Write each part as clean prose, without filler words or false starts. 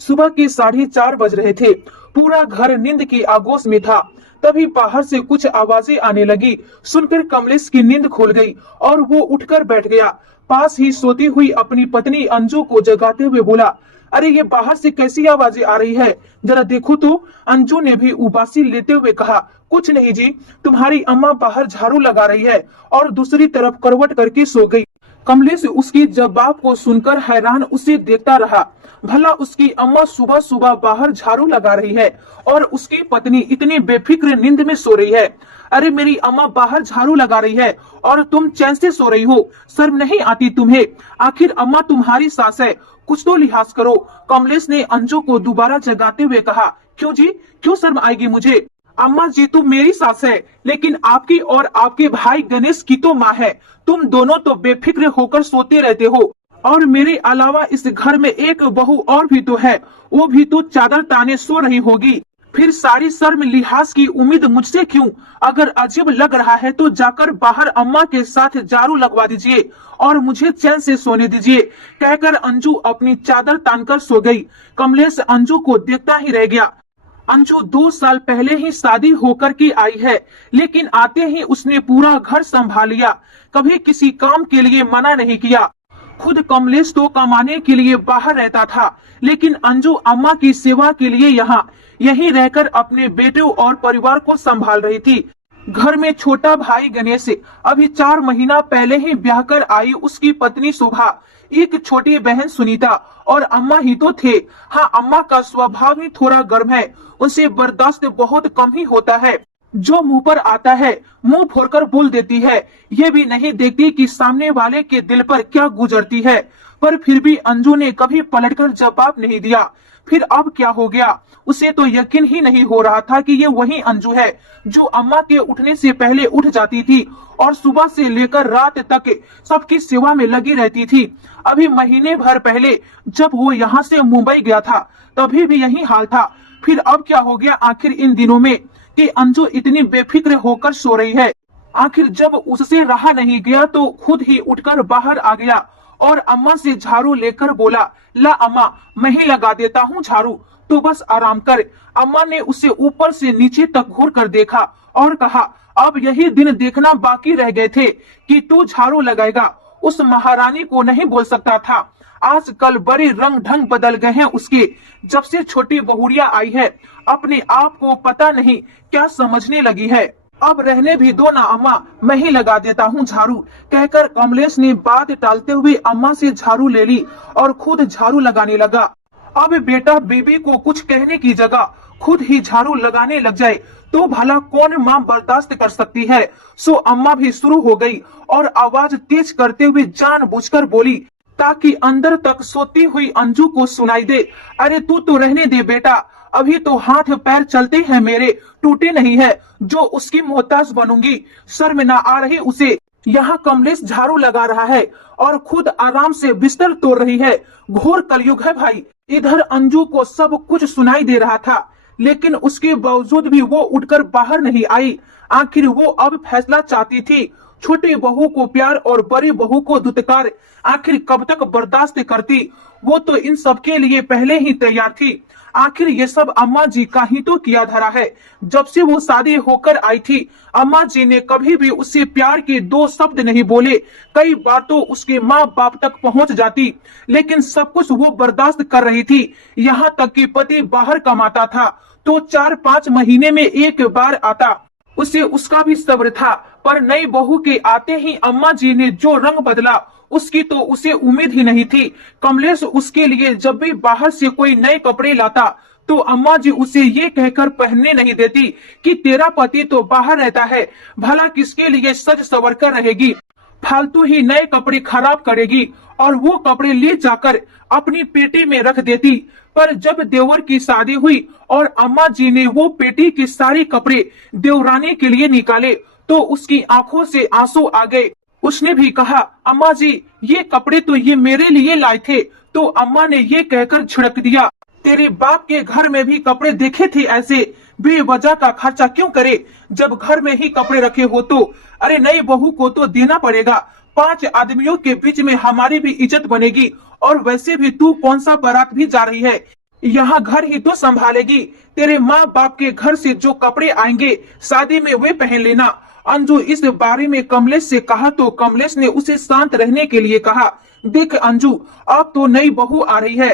सुबह के 4:30 बज रहे थे। पूरा घर नींद की आगोश में था। तभी बाहर से कुछ आवाजें आने लगी। सुनकर कमलेश की नींद खुल गई और वो उठकर बैठ गया। पास ही सोती हुई अपनी पत्नी अंजू को जगाते हुए बोला, अरे ये बाहर से कैसी आवाजें आ रही है, जरा देखो तो। अंजू ने भी उबासी लेते हुए कहा, कुछ नहीं जी, तुम्हारी अम्मा बाहर झाड़ू लगा रही है, और दूसरी तरफ करवट करके सो गई। कमलेश उसकी जवाब को सुनकर हैरान उसे देखता रहा। भला उसकी अम्मा सुबह सुबह बाहर झाड़ू लगा रही है और उसकी पत्नी इतनी बेफिक्र नींद में सो रही है। अरे मेरी अम्मा बाहर झाड़ू लगा रही है और तुम चैन से सो रही हो, शर्म नहीं आती तुम्हें? आखिर अम्मा तुम्हारी सास है, कुछ तो लिहाज करो। कमलेश ने अंजू को दोबारा जगाते हुए कहा, क्यों जी, क्यों शर्म आएगी मुझे? अम्मा जी तो मेरी सास है, लेकिन आपकी और आपके भाई गणेश की तो माँ है। तुम दोनों तो बेफिक्र होकर सोते रहते हो, और मेरे अलावा इस घर में एक बहू और भी तो है, वो भी तो चादर ताने सो रही होगी। फिर सारी शर्म लिहाज की उम्मीद मुझसे क्यों? अगर अजीब लग रहा है तो जाकर बाहर अम्मा के साथ झाड़ू लगवा दीजिए और मुझे चैन से सोने दीजिए, कहकर अंजू अपनी चादर तानकर सो गई। कमलेश अंजू को देखता ही रह गया। अंजू 2 साल पहले ही शादी होकर के आई है, लेकिन आते ही उसने पूरा घर संभाल लिया, कभी किसी काम के लिए मना नहीं किया। खुद कमलेश तो कमाने के लिए बाहर रहता था, लेकिन अंजू अम्मा की सेवा के लिए यहीं रहकर अपने बेटे और परिवार को संभाल रही थी। घर में छोटा भाई गणेश अभी 4 महीना पहले ही ब्याह कर आई, उसकी पत्नी शोभा, एक छोटी बहन सुनीता और अम्मा ही तो थे। हाँ, अम्मा का स्वभाव ही थोड़ा गर्म है, उसे बर्दाश्त बहुत कम ही होता है। जो मुंह पर आता है मुंह फोड़कर बोल देती है, ये भी नहीं देखती कि सामने वाले के दिल पर क्या गुजरती है। पर फिर भी अंजू ने कभी पलटकर जवाब नहीं दिया। फिर अब क्या हो गया? उसे तो यकीन ही नहीं हो रहा था कि ये वही अंजू है जो अम्मा के उठने से पहले उठ जाती थी और सुबह से लेकर रात तक सबकी सेवा में लगी रहती थी। अभी महीने भर पहले जब वो यहाँ से मुंबई गया था तभी भी यही हाल था। फिर अब क्या हो गया आखिर इन दिनों में कि अंजू इतनी बेफिक्र होकर सो रही है? आखिर जब उससे रहा नहीं गया तो खुद ही उठकर बाहर आ गया और अम्मा से झाड़ू लेकर बोला, ला अम्मा, मैं ही लगा देता हूँ झाड़ू, तो बस आराम कर। अम्मा ने उसे ऊपर से नीचे तक घूर कर देखा और कहा, अब यही दिन देखना बाकी रह गए थे कि तू झाड़ू लगाएगा। उस महारानी को नहीं बोल सकता था। आजकल बड़े रंग ढंग बदल गए हैं उसके, जब से छोटी बहुरिया आई है। अपने आप को पता नहीं क्या समझने लगी है। अब रहने भी दो ना अम्मा, मैं ही लगा देता हूँ झाड़ू, कहकर कमलेश ने बात टालते हुए अम्मा से झाड़ू ले ली और खुद झाड़ू लगाने लगा। अब बेटा बीबी को कुछ कहने की जगह खुद ही झाड़ू लगाने लग जाए तो भला कौन माँ बर्दाश्त कर सकती है? सो अम्मा भी शुरू हो गई और आवाज तेज करते हुए जानबूझकर बोली ताकि अंदर तक सोती हुई अंजू को सुनाई दे, अरे तू तो रहने दे बेटा, अभी तो हाथ पैर चलते हैं मेरे, टूटे नहीं है जो उसकी मोहताज बनूंगी। शर्म ना आ रही उसे? यहाँ कमलेश झाड़ू लगा रहा है और खुद आराम से बिस्तर तोड़ रही है। घोर कलयुग है भाई। इधर अंजू को सब कुछ सुनाई दे रहा था, लेकिन उसके बावजूद भी वो उठकर बाहर नहीं आई। आखिर वो अब फैसला चाहती थी। छोटी बहू को प्यार और बड़ी बहू को दुत्कार आखिर कब तक बर्दाश्त करती? वो तो इन सब के लिए पहले ही तैयार थी। आखिर ये सब अम्मा जी का ही तो किया धरा है। जब से वो शादी होकर आई थी अम्मा जी ने कभी भी उससे प्यार के 2 शब्द नहीं बोले। कई बार तो उसके माँ बाप तक पहुंच जाती, लेकिन सब कुछ वो बर्दाश्त कर रही थी। यहाँ तक कि पति बाहर कमाता था तो 4-5 महीने में एक बार आता, उसे उसका भी सब्र था। पर नई बहू के आते ही अम्मा जी ने जो रंग बदला उसकी तो उसे उम्मीद ही नहीं थी। कमलेश उसके लिए जब भी बाहर से कोई नए कपड़े लाता तो अम्मा जी उसे ये कहकर पहनने नहीं देती कि तेरा पति तो बाहर रहता है, भला किसके लिए सज संवर कर रहेगी, फालतू ही नए कपड़े खराब करेगी, और वो कपड़े ले जाकर अपनी पेटी में रख देती। पर जब देवर की शादी हुई और अम्मा जी ने वो पेटी के सारे कपड़े देवरानी के लिए निकाले तो उसकी आंखों से आंसू आ गए। उसने भी कहा, अम्मा जी ये कपड़े तो ये मेरे लिए लाए थे। तो अम्मा ने ये कहकर छिड़क दिया, तेरे बाप के घर में भी कपड़े देखे थे ऐसे, बेवजह का खर्चा क्यों करे जब घर में ही कपड़े रखे हो तो? अरे नई बहू को तो देना पड़ेगा, 5 आदमियों के बीच में हमारी भी इज्जत बनेगी, और वैसे भी तू कौन सा बारात भी जा रही है, यहाँ घर ही तो संभालेगी। तेरे माँ बाप के घर से जो कपड़े आएंगे शादी में वे पहन लेना। अंजू इस बारे में कमलेश से कहा तो कमलेश ने उसे शांत रहने के लिए कहा, देख अंजू, अब तो नई बहू आ रही है,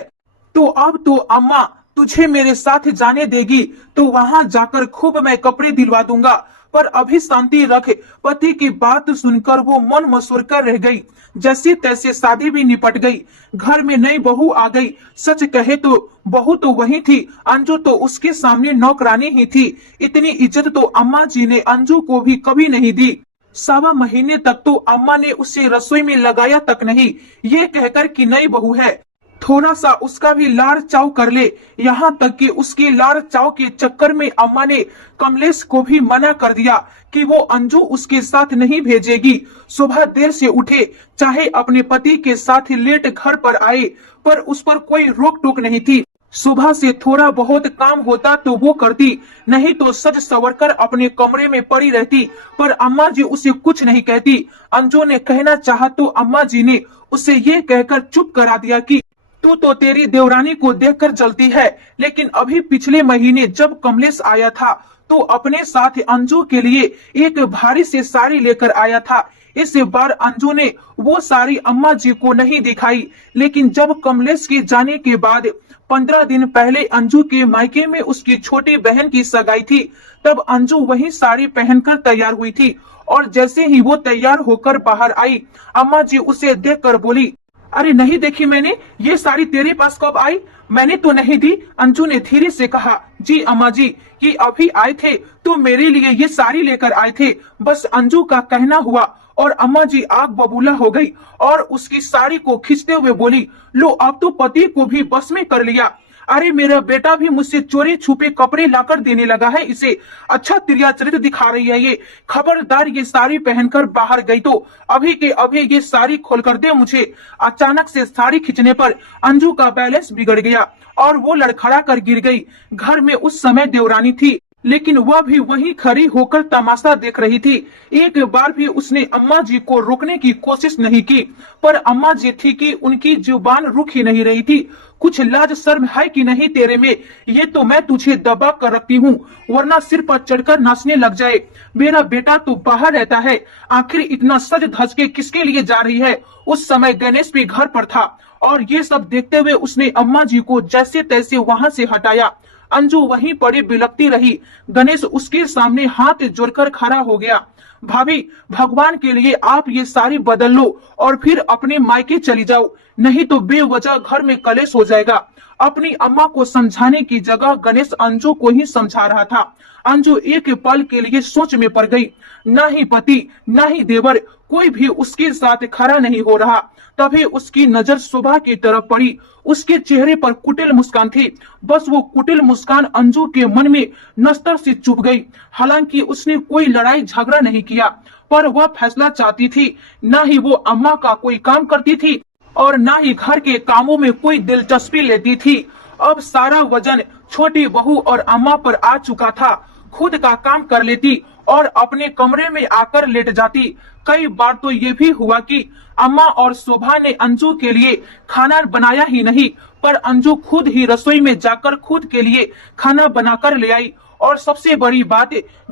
तो अब तो अम्मा तुझे मेरे साथ जाने देगी तो वहां जाकर खूब मैं कपड़े दिलवा दूंगा, पर अभी शांति रख। पति की बात सुनकर वो मन मसूर कर रह गई। जैसे तैसे शादी भी निपट गई। घर में नई बहू आ गई। सच कहे तो बहू तो वही थी, अंजू तो उसके सामने नौकरानी ही थी। इतनी इज्जत तो अम्मा जी ने अंजू को भी कभी नहीं दी। 1.25 महीने तक तो अम्मा ने उसे रसोई में लगाया तक नहीं, ये कहकर कि नई बहू है, थोड़ा सा उसका भी लाड़ चाव कर ले। यहाँ तक कि उसके लाड़ चाव के चक्कर में अम्मा ने कमलेश को भी मना कर दिया कि वो अंजू उसके साथ नहीं भेजेगी। सुबह देर से उठे, चाहे अपने पति के साथ लेट घर पर आए, पर उस पर कोई रोक टोक नहीं थी। सुबह से थोड़ा बहुत काम होता तो वो करती, नहीं तो सज सवर कर अपने कमरे में पड़ी रहती, पर अम्मा जी उसे कुछ नहीं कहती। अंजू ने कहना चाहा तो अम्मा जी ने उसे ये कहकर चुप करा दिया कि तू तो तेरी देवरानी को देखकर जलती है। लेकिन अभी पिछले महीने जब कमलेश आया था तो अपने साथ अंजू के लिए एक भारी सी साड़ी लेकर आया था। इस बार अंजू ने वो साड़ी अम्मा जी को नहीं दिखाई, लेकिन जब कमलेश के जाने के बाद 15 दिन पहले अंजू के मायके में उसकी छोटी बहन की सगाई थी, तब अंजू वही साड़ी पहनकर तैयार हुई थी। और जैसे ही वो तैयार होकर बाहर आई, अम्मा जी उसे देखकर बोली, अरे नहीं देखी मैंने, ये साड़ी तेरे पास कब आई? मैंने तो नहीं दी। अंजू ने धीरे से कहा, जी अम्मा जी, ये अभी आए थे तो मेरे लिए ये साड़ी लेकर आए थे। बस अंजू का कहना हुआ और अम्मा जी आग बबूला हो गई और उसकी साड़ी को खींचते हुए बोली, लो अब तो पति को भी बस में कर लिया। अरे मेरा बेटा भी मुझसे चोरी छुपे कपड़े लाकर देने लगा है इसे। अच्छा तिरिया चरित्र दिखा रही है ये। खबरदार ये साड़ी पहनकर बाहर गई तो अभी के अभी ये साड़ी खोलकर दे मुझे। अचानक से साड़ी खींचने पर अंजू का बैलेंस बिगड़ गया और वो लड़खड़ा कर गिर गई। घर में उस समय देवरानी थी, लेकिन वह भी वहीं खड़ी होकर तमाशा देख रही थी। एक बार भी उसने अम्मा जी को रोकने की कोशिश नहीं की, पर अम्मा जी थी कि उनकी जुबान रुक ही नहीं रही थी। कुछ लाज शर्म है कि नहीं तेरे में? ये तो मैं तुझे दबा कर रखती हूँ, वरना सिर पर चढ़कर नाचने लग जाए। मेरा बेटा तो बाहर रहता है, आखिर इतना सज धज के किसके लिए जा रही है? उस समय गणेश भी घर पर था और ये सब देखते हुए उसने अम्मा जी को जैसे तैसे वहां से हटाया। अंजू वहीं पड़ी बिलखती रही। गणेश उसके सामने हाथ जोड़कर खड़ा हो गया। भाभी, भगवान के लिए आप ये साड़ी बदल लो और फिर अपने मायके चली जाओ, नहीं तो बेवजह घर में कलेश हो जाएगा। अपनी अम्मा को समझाने की जगह गणेश अंजू को ही समझा रहा था। अंजू एक पल के लिए सोच में पड़ गई। ना ही पति ना ही देवर, कोई भी उसके साथ खड़ा नहीं हो रहा। तभी उसकी नजर शोभा की तरफ पड़ी। उसके चेहरे पर कुटिल मुस्कान थी। बस वो कुटिल मुस्कान अंजू के मन में नस्तर से चुभ गई। हालांकि उसने कोई लड़ाई झगड़ा नहीं किया, पर वह फैसला चाहती थी। ना ही वो अम्मा का कोई काम करती थी और ना ही घर के कामों में कोई दिलचस्पी लेती थी। अब सारा वजन छोटी बहू और अम्मा पर आ चुका था। खुद का काम कर लेती और अपने कमरे में आकर लेट जाती। कई बार तो ये भी हुआ कि अम्मा और शोभा ने अंजू के लिए खाना बनाया ही नहीं, पर अंजू खुद ही रसोई में जाकर खुद के लिए खाना बनाकर ले आई। और सबसे बड़ी बात,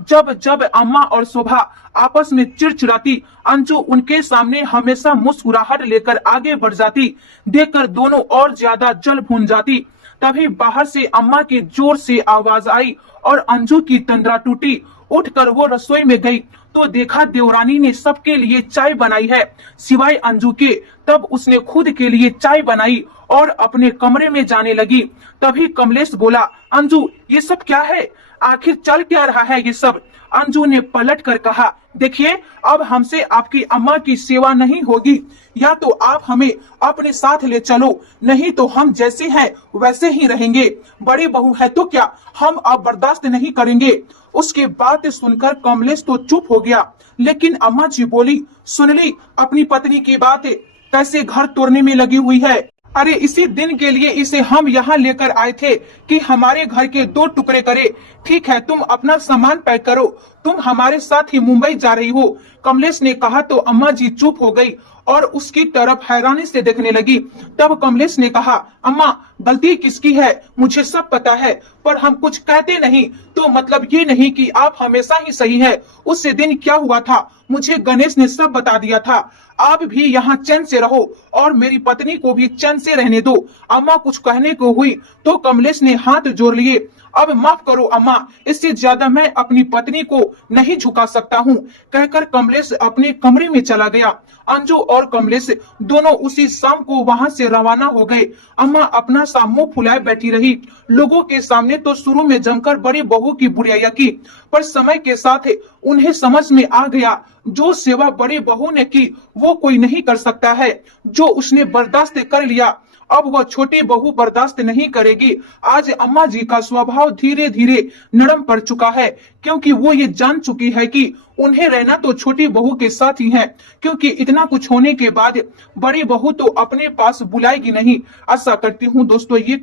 जब जब अम्मा और शोभा आपस में चिड़चिड़ाती, अंजू उनके सामने हमेशा मुस्कुराहट लेकर आगे बढ़ जाती। देखकर दोनों और ज्यादा जल भून जाती। तभी बाहर से अम्मा की जोर से आवाज आई और अंजू की तंद्रा टूटी। उठकर वो रसोई में गई तो देखा देवरानी ने सबके लिए चाय बनाई है, सिवाय अंजू के। तब उसने खुद के लिए चाय बनाई और अपने कमरे में जाने लगी। तभी कमलेश बोला, अंजू ये सब क्या है? आखिर चल क्या रहा है ये सब? अंजू ने पलट कर कहा, देखिए अब हमसे आपकी अम्मा की सेवा नहीं होगी। या तो आप हमें अपने साथ ले चलो, नहीं तो हम जैसे हैं वैसे ही रहेंगे। बड़ी बहू है तो क्या, हम अब बर्दाश्त नहीं करेंगे। उसके बात सुनकर कमलेश तो चुप हो गया, लेकिन अम्मा जी बोली, सुन ली अपनी पत्नी की बात, कैसे घर तोड़ने में लगी हुई है। अरे इसी दिन के लिए इसे हम यहाँ लेकर आए थे कि हमारे घर के 2 टुकड़े करे। ठीक है, तुम अपना सामान पैक करो, तुम हमारे साथ ही मुंबई जा रही हो। कमलेश ने कहा तो अम्मा जी चुप हो गई और उसकी तरफ हैरानी से देखने लगी। तब कमलेश ने कहा, अम्मा गलती किसकी है मुझे सब पता है, पर हम कुछ कहते नहीं तो मतलब ये नहीं कि आप हमेशा ही सही है। उस दिन क्या हुआ था मुझे गणेश ने सब बता दिया था। आप भी यहाँ चैन से रहो और मेरी पत्नी को भी चैन से रहने दो। अम्मा कुछ कहने को हुई तो कमलेश ने हाथ जोड़ लिए। अब माफ करो अम्मा, इससे ज्यादा मैं अपनी पत्नी को नहीं झुका सकता हूँ, कहकर कमलेश अपने कमरे में चला गया। अंजू और कमलेश दोनों उसी शाम को वहां से रवाना हो गए। अम्मा अपना सा मुंह फुलाए बैठी रही। लोगों के सामने तो शुरू में जमकर बड़ी बहू की बुराइयां की, पर समय के साथ उन्हें समझ में आ गया जो सेवा बड़ी बहू ने की वो कोई नहीं कर सकता है। जो उसने बर्दाश्त कर लिया अब वह छोटी बहू बर्दाश्त नहीं करेगी। आज अम्मा जी का स्वभाव धीरे धीरे नरम पड़ चुका है, क्योंकि वो ये जान चुकी है कि उन्हें रहना तो छोटी बहू के साथ ही है, क्योंकि इतना कुछ होने के बाद बड़ी बहू तो अपने पास बुलाएगी नहीं। आशा करती हूँ दोस्तों ये